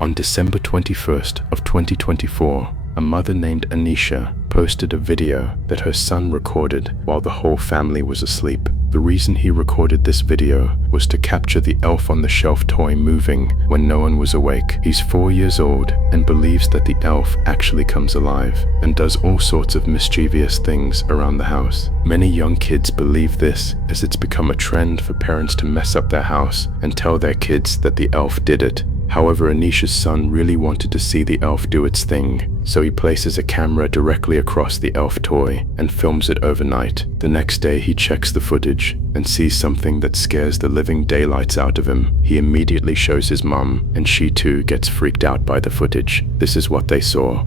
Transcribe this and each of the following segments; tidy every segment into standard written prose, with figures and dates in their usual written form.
On December 21st of 2024, a mother named Anisha posted a video that her son recorded while the whole family was asleep. The reason he recorded this video was to capture the elf on the shelf toy moving when no one was awake. He's 4 years old and believes that the elf actually comes alive and does all sorts of mischievous things around the house. Many young kids believe this, as it's become a trend for parents to mess up their house and tell their kids that the elf did it. However, Anisha's son really wanted to see the elf do its thing, so he places a camera directly across the elf toy and films it overnight. The next day he checks the footage and sees something that scares the living daylights out of him. He immediately shows his mum, and she too gets freaked out by the footage. This is what they saw.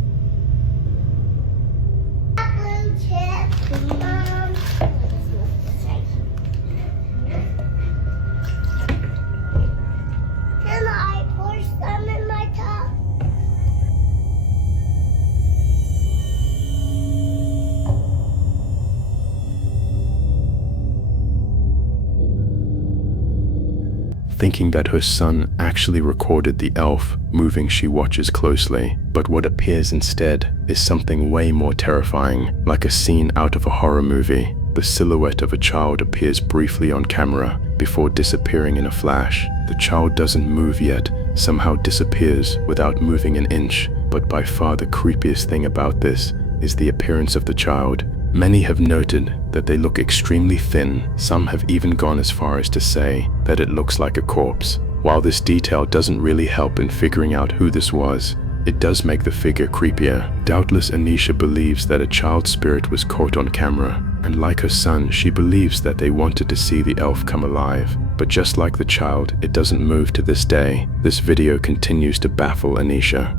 Thinking that her son actually recorded the elf moving, she watches closely, but what appears instead is something way more terrifying, like a scene out of a horror movie. The silhouette of a child appears briefly on camera before disappearing in a flash. The child doesn't move yet, somehow disappears without moving an inch, but by far the creepiest thing about this is the appearance of the child. Many have noted that they look extremely thin. Some have even gone as far as to say that it looks like a corpse. While this detail doesn't really help in figuring out who this was, it does make the figure creepier. Doubtless Anisha believes that a child spirit was caught on camera, and like her son, she believes that they wanted to see the elf come alive. But just like the child, it doesn't move to this day. This video continues to baffle Anisha.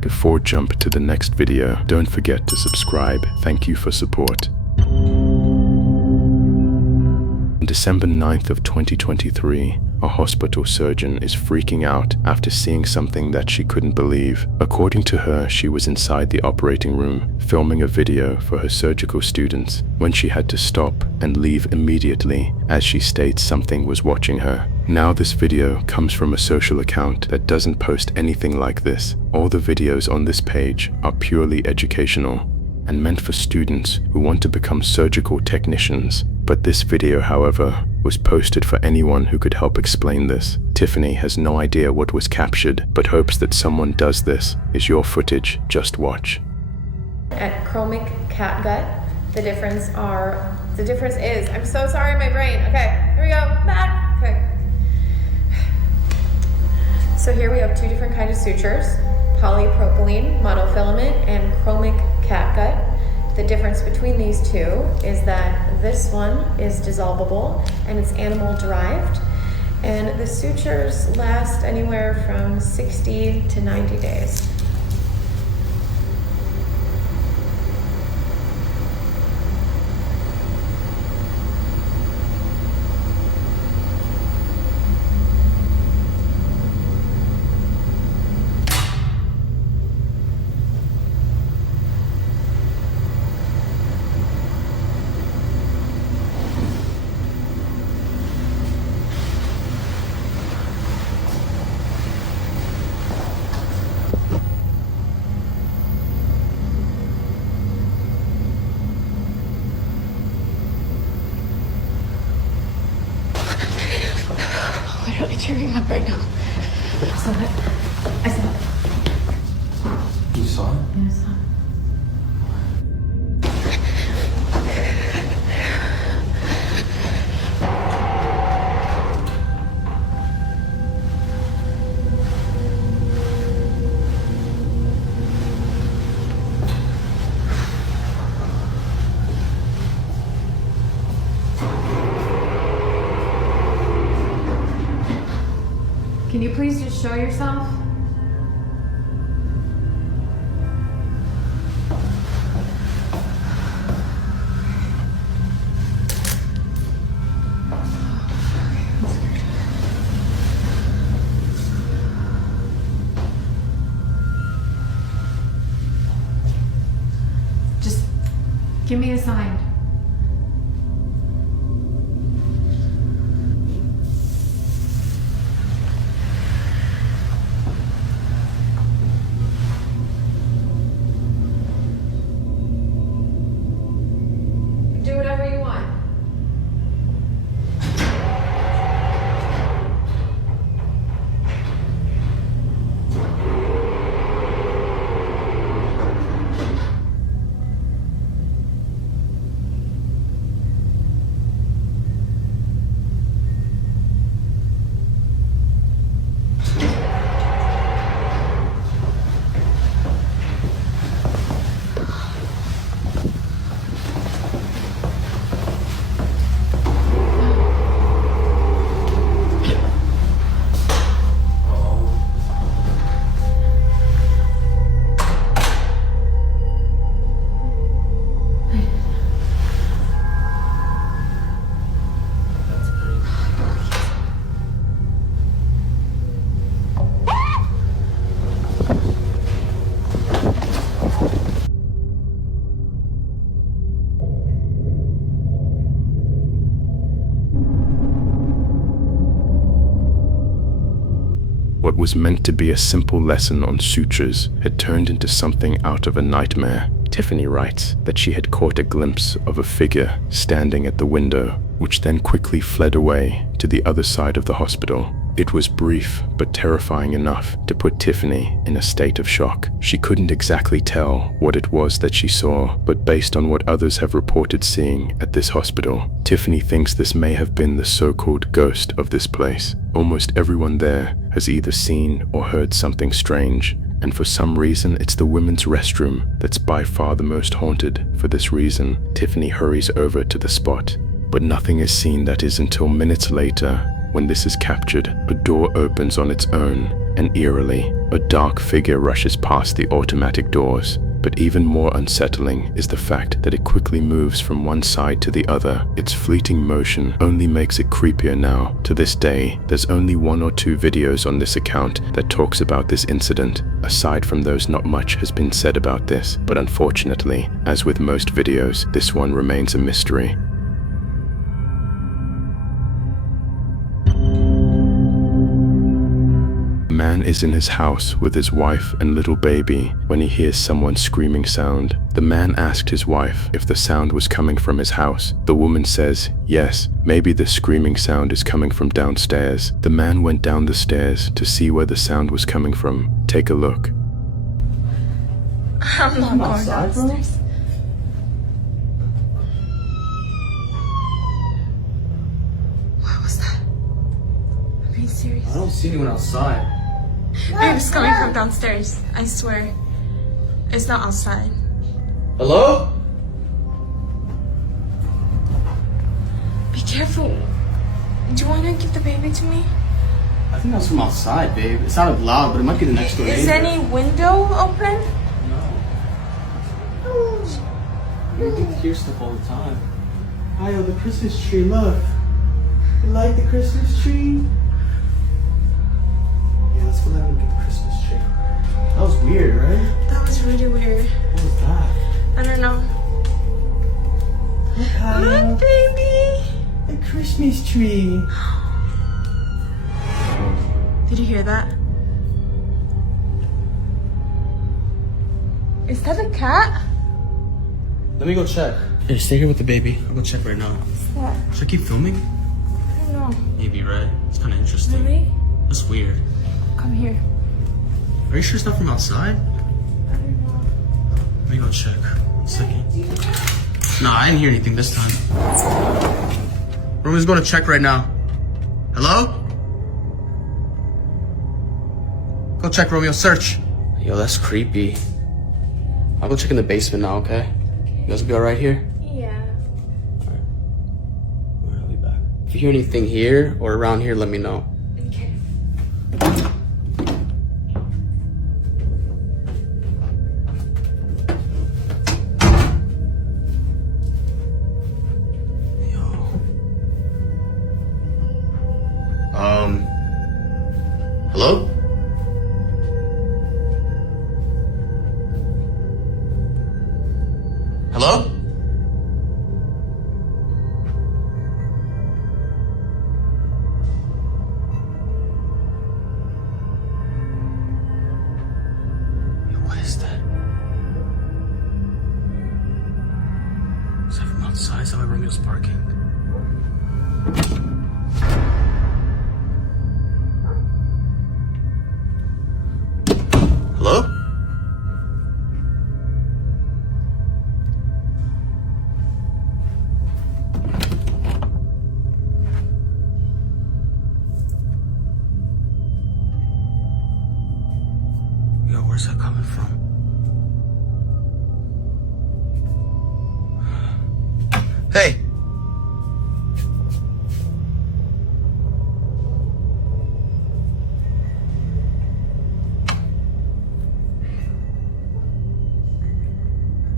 Before jump to the next video, don't forget to subscribe. Thank you for support. On December 9th of 2023, a hospital surgeon is freaking out after seeing something that she couldn't believe. According to her, she was inside the operating room filming a video for her surgical students when she had to stop and leave immediately, as she states something was watching her. Now this video comes from a social account that doesn't post anything like this. All the videos on this page are purely educational and meant for students who want to become surgical technicians. But this video, however, was posted for anyone who could help explain this. Tiffany has no idea what was captured, but hopes that someone does this. Is your footage? Just watch. At chromic catgut, the difference is, I'm so sorry, my brain. Okay, here we go, back. Okay. So here we have two different kinds of sutures, polypropylene monofilament and chromic catgut. The difference between these two is that this one is dissolvable and it's animal derived, and the sutures last anywhere from 60 to 90 days. Literally tearing up right now. I saw it. You saw it? Yeah, I saw it. Can you please just show yourself? Just give me a sign. What was meant to be a simple lesson on sutures had turned into something out of a nightmare. Tiffany writes that she had caught a glimpse of a figure standing at the window, which then quickly fled away to the other side of the hospital. It was brief but terrifying enough to put Tiffany in a state of shock. She couldn't exactly tell what it was that she saw, but based on what others have reported seeing at this hospital, Tiffany thinks this may have been the so-called ghost of this place. Almost everyone there has either seen or heard something strange, and for some reason it's the women's restroom that's by far the most haunted. For this reason, Tiffany hurries over to the spot, but nothing is seen. That is until minutes later, when this is captured, a door opens on its own, and eerily, a dark figure rushes past the automatic doors. But even more unsettling is the fact that it quickly moves from one side to the other. Its fleeting motion only makes it creepier now. To this day, there's only 1 or 2 videos on this account that talks about this incident. Aside from those, not much has been said about this, but unfortunately, as with most videos, this one remains a mystery. A man is in his house with his wife and little baby when he hears someone screaming sound. The man asked his wife if the sound was coming from his house. The woman says, yes, maybe the screaming sound is coming from downstairs. The man went down the stairs to see where the sound was coming from. Take a look. I'm not going downstairs. What was that? Are you serious? I don't see anyone outside. Babe, it's coming from downstairs. I swear. It's not outside. Hello? Be careful. Do you want to give the baby to me? I think that was from outside, babe. It sounded loud, but it might be the next door Is neighbor. any window open? No. You can hear stuff all the time. Hi, the Christmas tree, look. You like the Christmas tree? Yeah, let's go let him get the Christmas tree. That was weird, right? That was really weird. What was that? I don't know. Look, Kyle. Look, baby. The Christmas tree. Did you hear that? Is that a cat? Let me go check. Here, stay here with the baby. I'll go check right now. What's that? Should I keep filming? I don't know. Maybe, right? It's kind of interesting. Really? That's weird. Come here. Are you sure it's not from outside? I don't know. Let me go check. 1 second. Nah, I didn't hear anything this time. Roman's going to check right now. Hello? Go check, Romeo. Search. Yo, that's creepy. I'll go check in the basement now, okay? You guys will be alright here? Yeah. Alright, I'll be back. If you hear anything here or around here, let me know. Okay. Hello? Hello? Yo, what is that? Is that from outside? Is that why Romeo's parking? Hello? Yo, where's that coming from? Hey!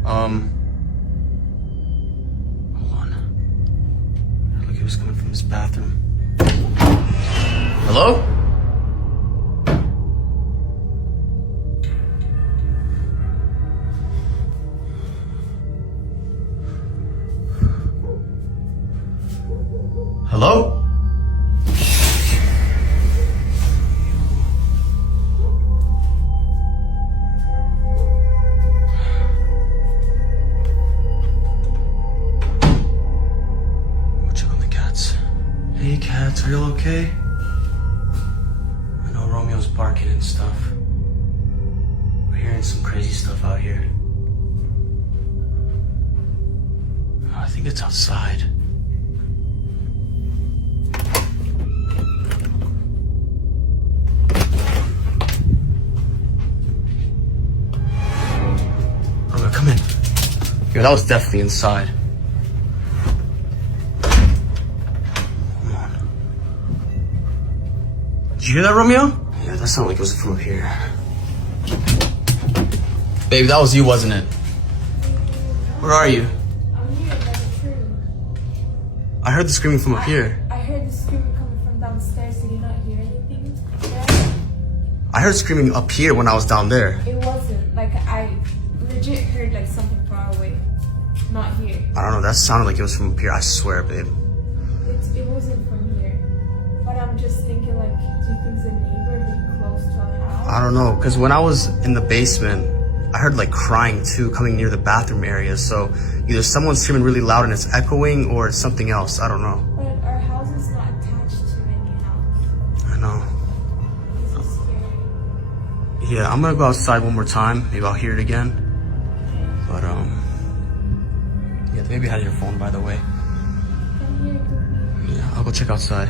Hold on. Look, it was coming from his bathroom. Hello? barking and stuff. We're hearing some crazy stuff out here. Oh, I think it's outside. Romeo, come in. Yeah, that was definitely inside. Come on. Did you hear that, Romeo? Yeah, that sounded like it was from up here. Babe, that was you, wasn't it? Where are you? I'm here by the tree. I heard the screaming from up here. I heard the screaming coming from downstairs. Did you not hear anything there? I heard screaming up here when I was down there. It wasn't. Like, I legit heard like something far away. Not here. I don't know, that sounded like it was from up here, I swear, babe. It wasn't from here. But I'm just thinking like, do you think the neighbor be close to our house? I don't know, because when I was in the basement, I heard like crying too, coming near the bathroom area. So either someone's screaming really loud and it's echoing, or it's something else. I don't know. But our house is not attached to any house. I know. This is scary. Yeah, I'm gonna go outside one more time. Maybe I'll hear it again. But yeah, the baby had your phone, by the way. Can hear it could be. Yeah, I'll go check outside.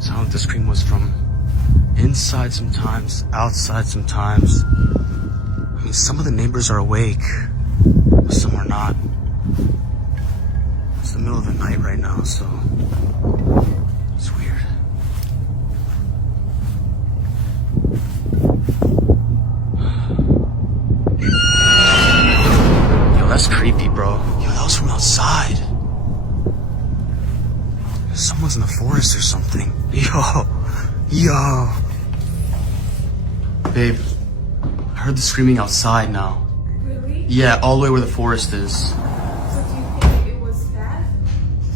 Sound like the scream was from inside sometimes, outside sometimes. I mean, some of the neighbors are awake, but some are not. It's the middle of the night right now, so it's weird. Yo, that's creepy, bro. Yo, that was from outside. Someone's in the forest or something. Yo. Babe, I heard the screaming outside now. Really? Yeah, all the way where the forest is. So do you think it was that?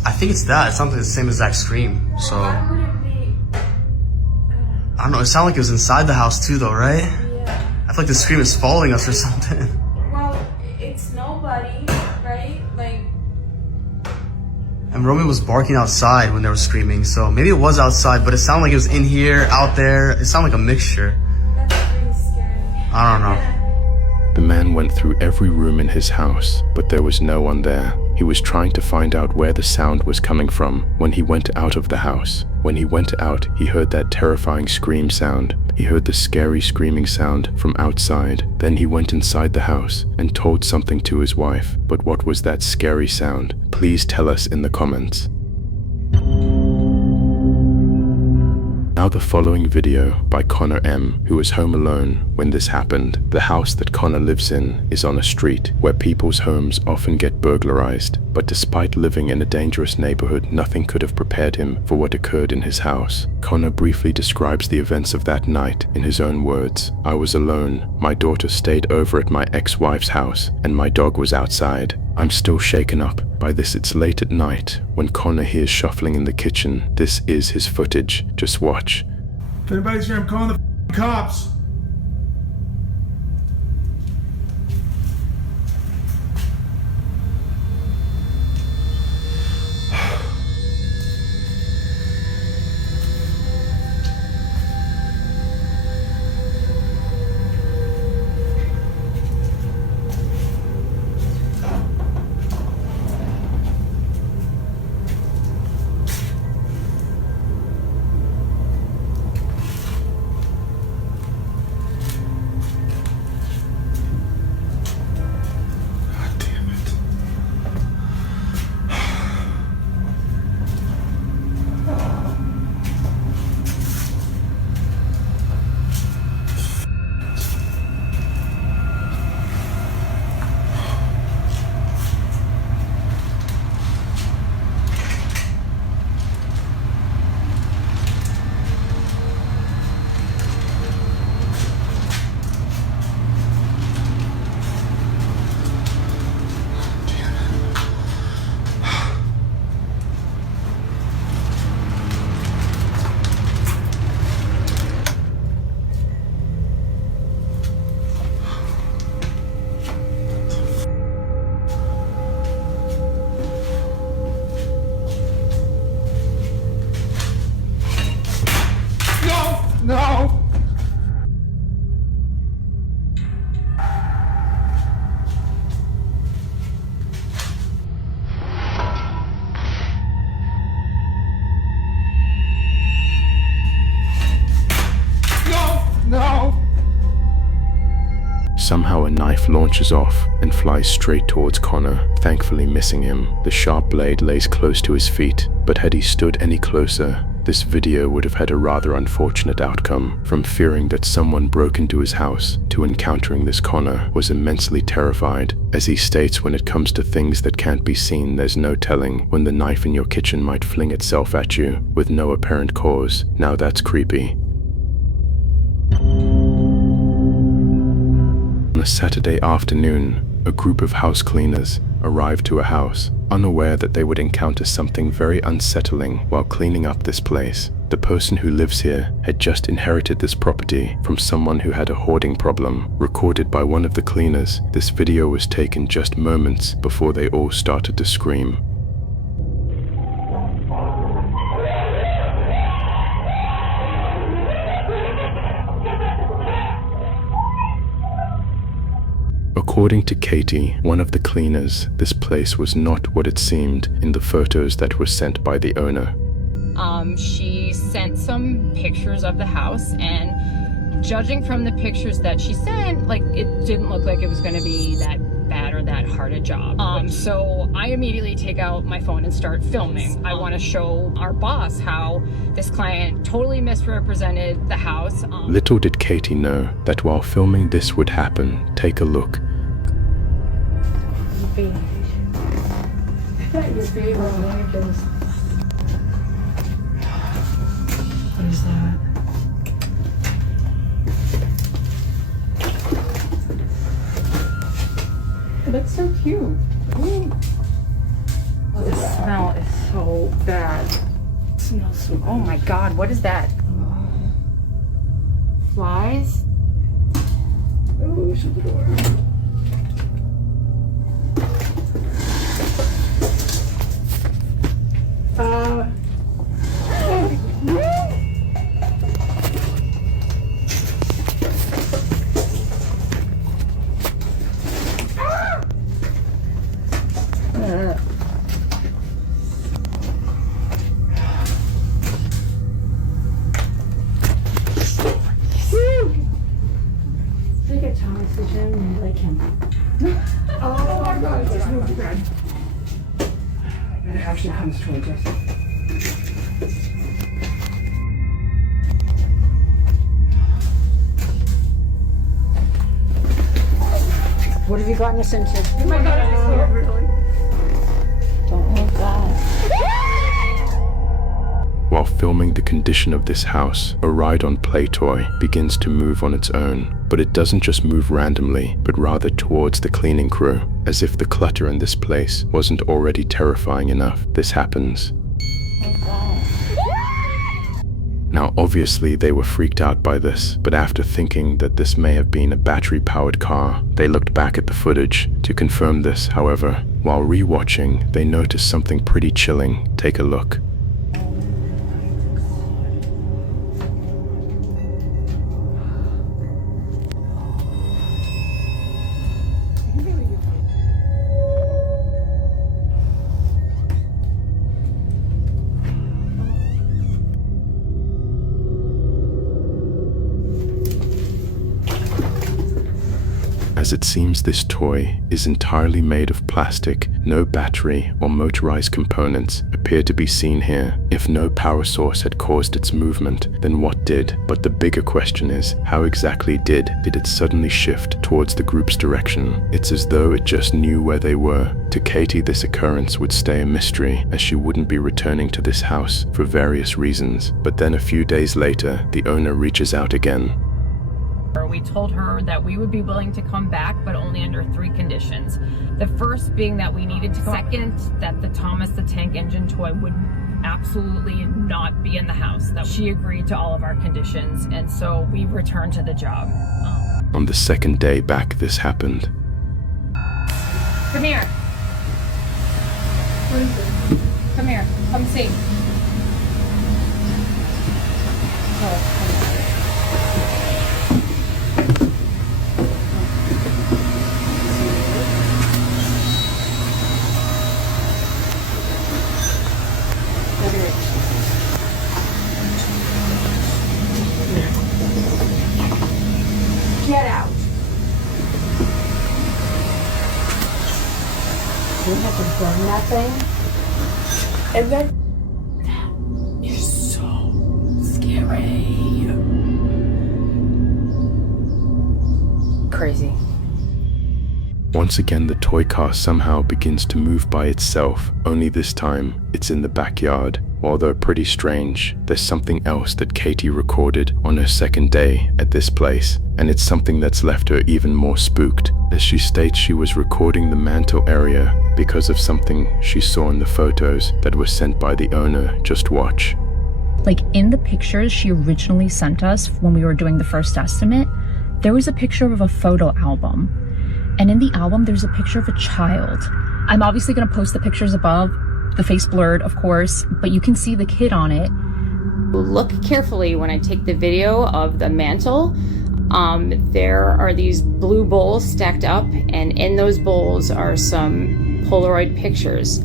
I think it's that. It's something the same exact scream. So, Why would it be? I don't know. It sounded like it was inside the house too, though, right? Yeah. I feel like the scream is following us or something. Well, it's nobody, right? Like, And Romeo was barking outside when they were screaming, so maybe it was outside, but it sounded like it was in here, out there. It sounded like a mixture. that's pretty scary. I don't know. The man went through every room in his house, but there was no one there. He was trying to find out where the sound was coming from when he went out of the house. When he went out, he heard that terrifying scream sound. He heard the scary screaming sound from outside. Then he went inside the house and told something to his wife. But what was that scary sound? Please tell us in the comments. Now the following video by Connor M, who was home alone when this happened. The house that Connor lives in is on a street where people's homes often get burglarized, but despite living in a dangerous neighborhood, nothing could have prepared him for what occurred in his house. Connor briefly describes the events of that night in his own words. "I was alone. My daughter stayed over at my ex-wife's house, and my dog was outside. I'm still shaken up by this. It's late at night when Connor hears shuffling in the kitchen. This is his footage. Just watch." If anybody's here, I'm calling the cops. Somehow a knife launches off and flies straight towards Connor, thankfully missing him. The sharp blade lays close to his feet, but had he stood any closer, this video would have had a rather unfortunate outcome. From fearing that someone broke into his house to encountering this, Connor was immensely terrified. As he states, when it comes to things that can't be seen, there's no telling when the knife in your kitchen might fling itself at you with no apparent cause. Now that's creepy. On a Saturday afternoon, a group of house cleaners arrived to a house, unaware that they would encounter something very unsettling while cleaning up this place. The person who lives here had just inherited this property from someone who had a hoarding problem. Recorded by one of the cleaners, this video was taken just moments before they all started to scream. According to Katie, one of the cleaners, this place was not what it seemed in the photos that were sent by the owner. She sent some pictures of the house, and judging from the pictures that she sent, like, it didn't look like it was going to be that bad or that hard a job. So I immediately take out my phone and start filming. I want to show our boss how this client totally misrepresented the house. Little did Katie know that while filming this would happen. Take a look. What is that? It looks so cute. Ooh. Oh, the smell is so bad. It smells so bad. Oh my God, what is that? Flies? Oh, shut the door. Look at Thomas the gym and like him. Oh my God, it's really bad. It actually comes towards us. What have you gotten us into? Oh my God, it's so really. Don't love that. While filming the condition of this house, a ride-on play toy begins to move on its own. But it doesn't just move randomly, but rather towards the cleaning crew. As if the clutter in this place wasn't already terrifying enough, this happens. Now obviously they were freaked out by this, but after thinking that this may have been a battery-powered car, they looked back at the footage. To confirm this, however, while re-watching, they noticed something pretty chilling. Take a look. As it seems, this toy is entirely made of plastic. No battery or motorized components appear to be seen here. If no power source had caused its movement, then what did? But the bigger question is, how exactly did it suddenly shift towards the group's direction? It's as though it just knew where they were. To Katie, this occurrence would stay a mystery, as she wouldn't be returning to this house for various reasons. But then a few days later, the owner reaches out again. We told her that we would be willing to come back, but only under 3 conditions. The first being that we needed to come. Second, that the Thomas the Tank Engine toy would absolutely not be in the house. That she agreed to all of our conditions, and so we returned to the job. On the second day back, this happened. Come here. Come here. Come see. Get out. have to burn that thing. And then You're so scary. Crazy. Once again, the toy car somehow begins to move by itself, only this time it's in the backyard. Although pretty strange, there's something else that Katie recorded on her second day at this place, and it's something that's left her even more spooked, as she states she was recording the mantle area because of something she saw in the photos that were sent by the owner. Just watch. Like in the pictures she originally sent us when we were doing the first estimate, there was a picture of a photo album. And in the album, there's a picture of a child. I'm obviously gonna post the pictures above, the face blurred, of course, but you can see the kid on it. Look carefully when I take the video of the mantle. There are these blue bowls stacked up, and in those bowls are some Polaroid pictures.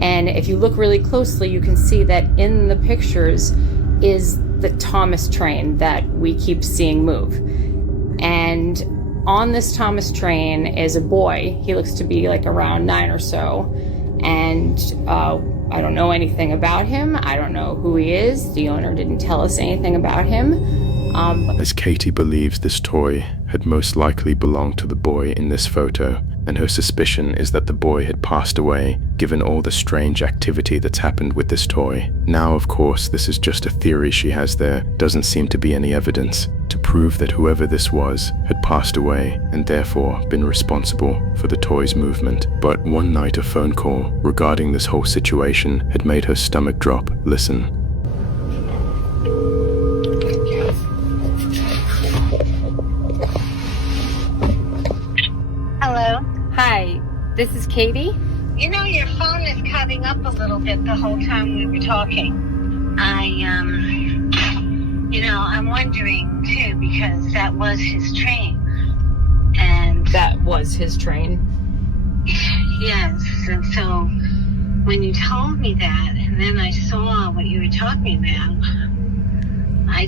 And if you look really closely, you can see that in the pictures is the Thomas train that we keep seeing move. And on this Thomas train is a boy. He looks to be like around 9 or so. And I don't know anything about him. I don't know who he is. The owner didn't tell us anything about him. As Katie believes this toy had most likely belonged to the boy in this photo, and her suspicion is that the boy had passed away, given all the strange activity that's happened with this toy. Now, of course, this is just a theory she has there. Doesn't seem to be any evidence to prove that whoever this was had passed away and therefore been responsible for the toy's movement. But one night a phone call regarding this whole situation had made her stomach drop. Listen. Hello? Hi, this is Katie. You know, your phone is cutting up a little bit the whole time we were talking. I'm wondering too, because that was his train. And That was his train. yes, and so when you told me that, and then I saw what you were talking about, I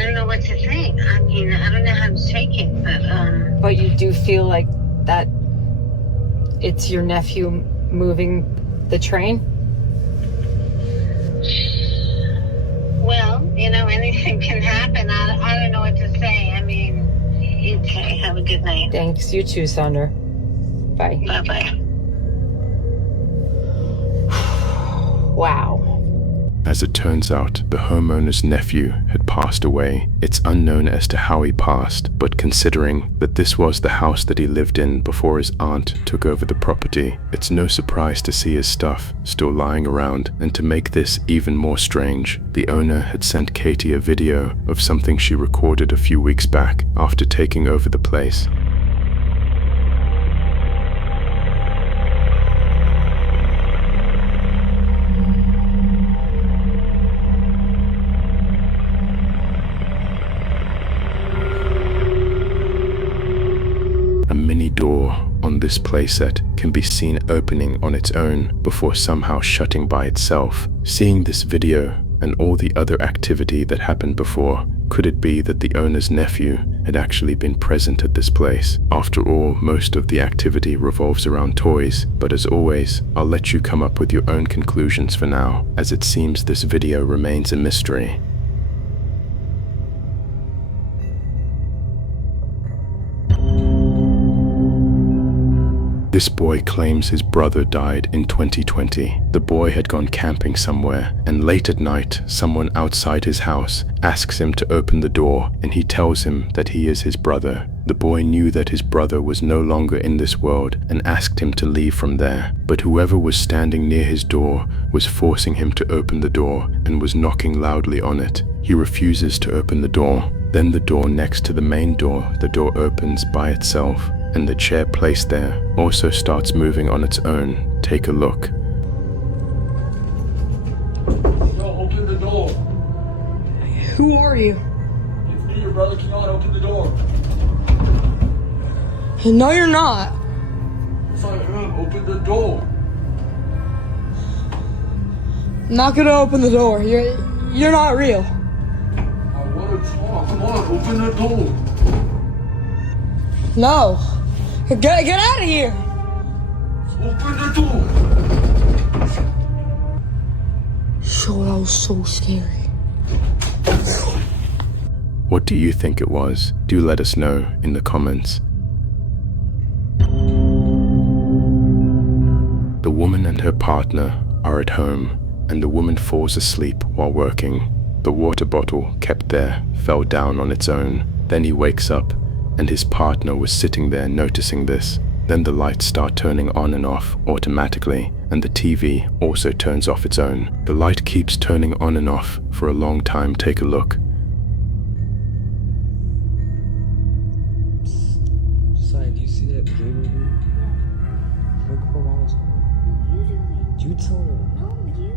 don't know what to think. I mean, I don't know how to take it, But you do feel like that it's your nephew moving the train? well, anything can happen. I don't know what to say. I mean, okay, have a good night. Thanks, you too, Sandra. Bye. Bye-bye. Wow. As it turns out, the homeowner's nephew had passed away. It's unknown as to how he passed, but considering that this was the house that he lived in before his aunt took over the property, it's no surprise to see his stuff still lying around. And to make this even more strange, the owner had sent Katie a video of something she recorded a few weeks back after taking over the place. A mini door on this playset can be seen opening on its own before somehow shutting by itself. Seeing this video and all the other activity that happened before, could it be that the owner's nephew had actually been present at this place? After all, most of the activity revolves around toys, but as always, I'll let you come up with your own conclusions for now, as it seems this video remains a mystery. This boy claims his brother died in 2020. The boy had gone camping somewhere, and late at night, someone outside his house asks him to open the door, and he tells him that he is his brother. The boy knew that his brother was no longer in this world and asked him to leave from there, but whoever was standing near his door was forcing him to open the door and was knocking loudly on it. He refuses to open the door. Then the door next to the main door, the door opens by itself, and the chair placed there also starts moving on its own. Take a look. Yo, open the door. Who are you? It's me, your brother. Come on, open the door. No, you're not. Yes, I am. Open the door. I'm not gonna open the door. You're not real. I want to talk. Come on, open the door. No. Get out of here! Open the door. Yo, that was so scary. What do you think it was? Do let us know in the comments. The woman and her partner are at home, and the woman falls asleep while working. The water bottle kept there fell down on its own. Then he wakes up, and his partner was sitting there noticing this. Then the lights start turning on and off automatically, and the TV also turns off its own. The light keeps turning on and off for a long time. Take a look. Side, do you see that game over here? Look for walls. You tell her. No, you.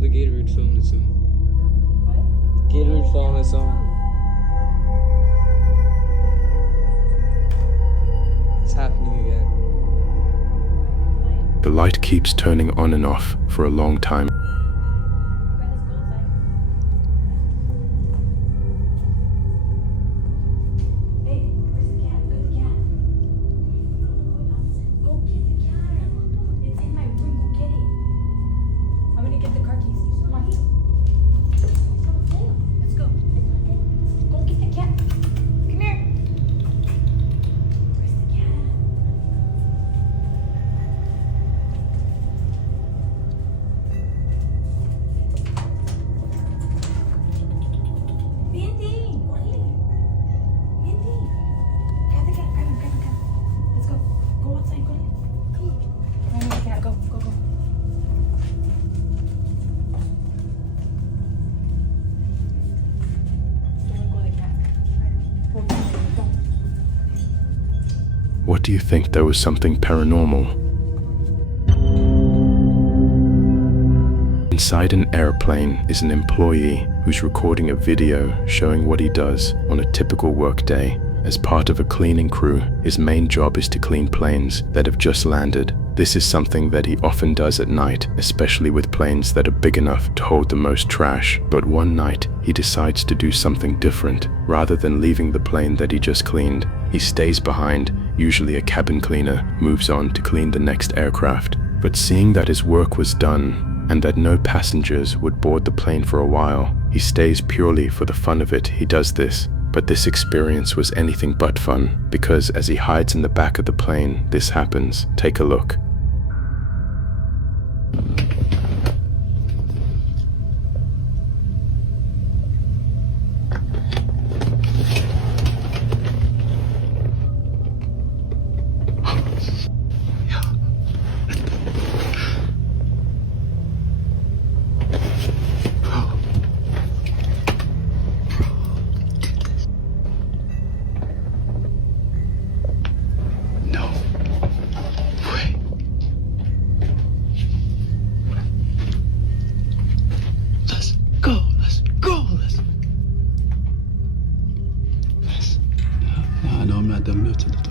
The Gatorade film that's in. What? Gatorade fall on its own. It's happening again. The light keeps turning on and off for a long time. What do you think? There was something paranormal? Inside an airplane is an employee who's recording a video showing what he does on a typical workday. As part of a cleaning crew, his main job is to clean planes that have just landed. This is something that he often does at night, especially with planes that are big enough to hold the most trash. But one night, he decides to do something different. Rather than leaving the plane that he just cleaned, he stays behind. Usually a cabin cleaner moves on to clean the next aircraft. But seeing that his work was done and that no passengers would board the plane for a while, he stays purely for the fun of it. He does this. But this experience was anything but fun, because as he hides in the back of the plane, this happens. Take a look.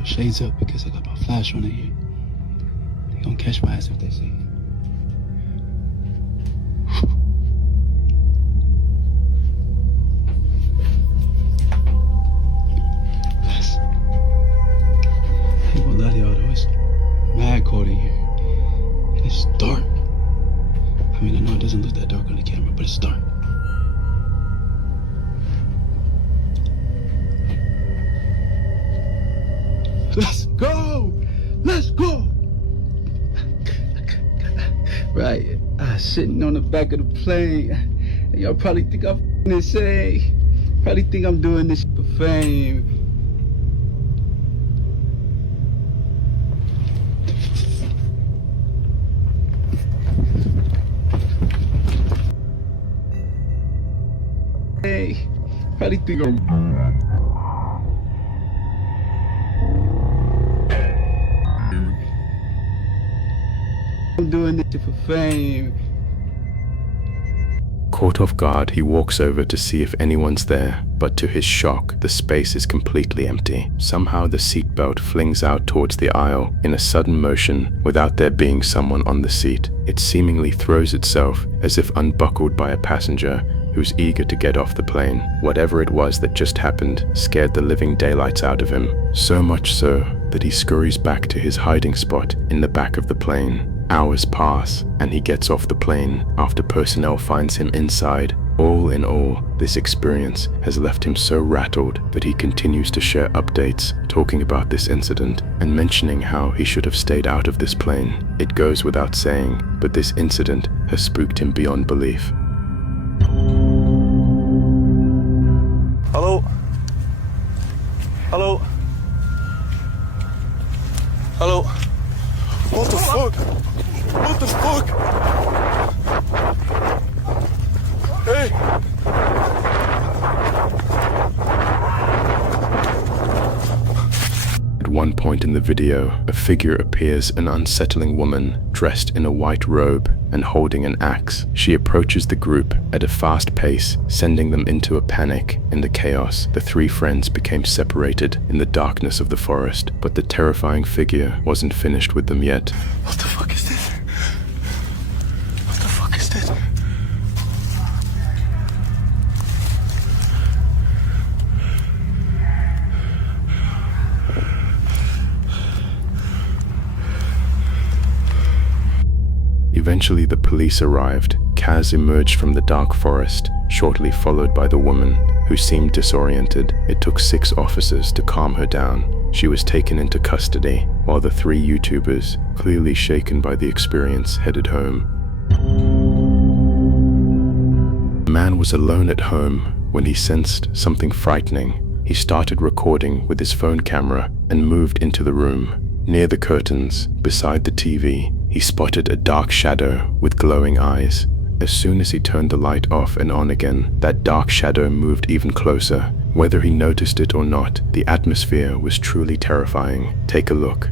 Shades up because I got my flash on it here. They gonna catch my ass if they see it. I ain't gonna lie to y'all though, it's mad cold in here. And it's dark. I mean, I know it doesn't look that dark on the camera, but it's dark. Let's go! Let's go! Right, sitting on the back of the plane. And y'all probably think I'm insane. Probably think I'm doing this for fame. Hey, probably think I'm doing this for fame. Caught off guard, he walks over to see if anyone's there, but to his shock, the space is completely empty. Somehow the seatbelt flings out towards the aisle in a sudden motion without there being someone on the seat. It seemingly throws itself as if unbuckled by a passenger, who's eager to get off the plane. Whatever it was that just happened scared the living daylights out of him, so much so that he scurries back to his hiding spot in the back of the plane. Hours pass, and he gets off the plane after personnel finds him inside. All in all, this experience has left him so rattled that he continues to share updates talking about this incident and mentioning how he should have stayed out of this plane. It goes without saying, but this incident has spooked him beyond belief. Hello? Hello? Hello? What the fuck? What the fuck? Hey! At one point in the video, a figure appears, an unsettling woman dressed in a white robe and holding an axe. She approaches the group at a fast pace, sending them into a panic. In the chaos, the three friends became separated in the darkness of the forest, but the terrifying figure wasn't finished with them yet. What the fuck is this? What the fuck is this? Eventually the police arrived. Kaz emerged from the dark forest, shortly followed by the woman, who seemed disoriented. It took 6 officers to calm her down. She was taken into custody, while the 3 YouTubers, clearly shaken by the experience, headed home. The man was alone at home when he sensed something frightening. He started recording with his phone camera and moved into the room. Near the curtains, beside the TV, he spotted a dark shadow with glowing eyes. As soon as he turned the light off and on again, that dark shadow moved even closer. Whether he noticed it or not, the atmosphere was truly terrifying. Take a look.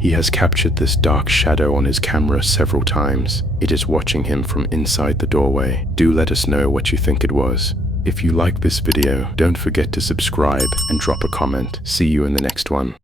He has captured this dark shadow on his camera several times. It is watching him from inside the doorway. Do let us know what you think it was. If you like this video, don't forget to subscribe and drop a comment. See you in the next one.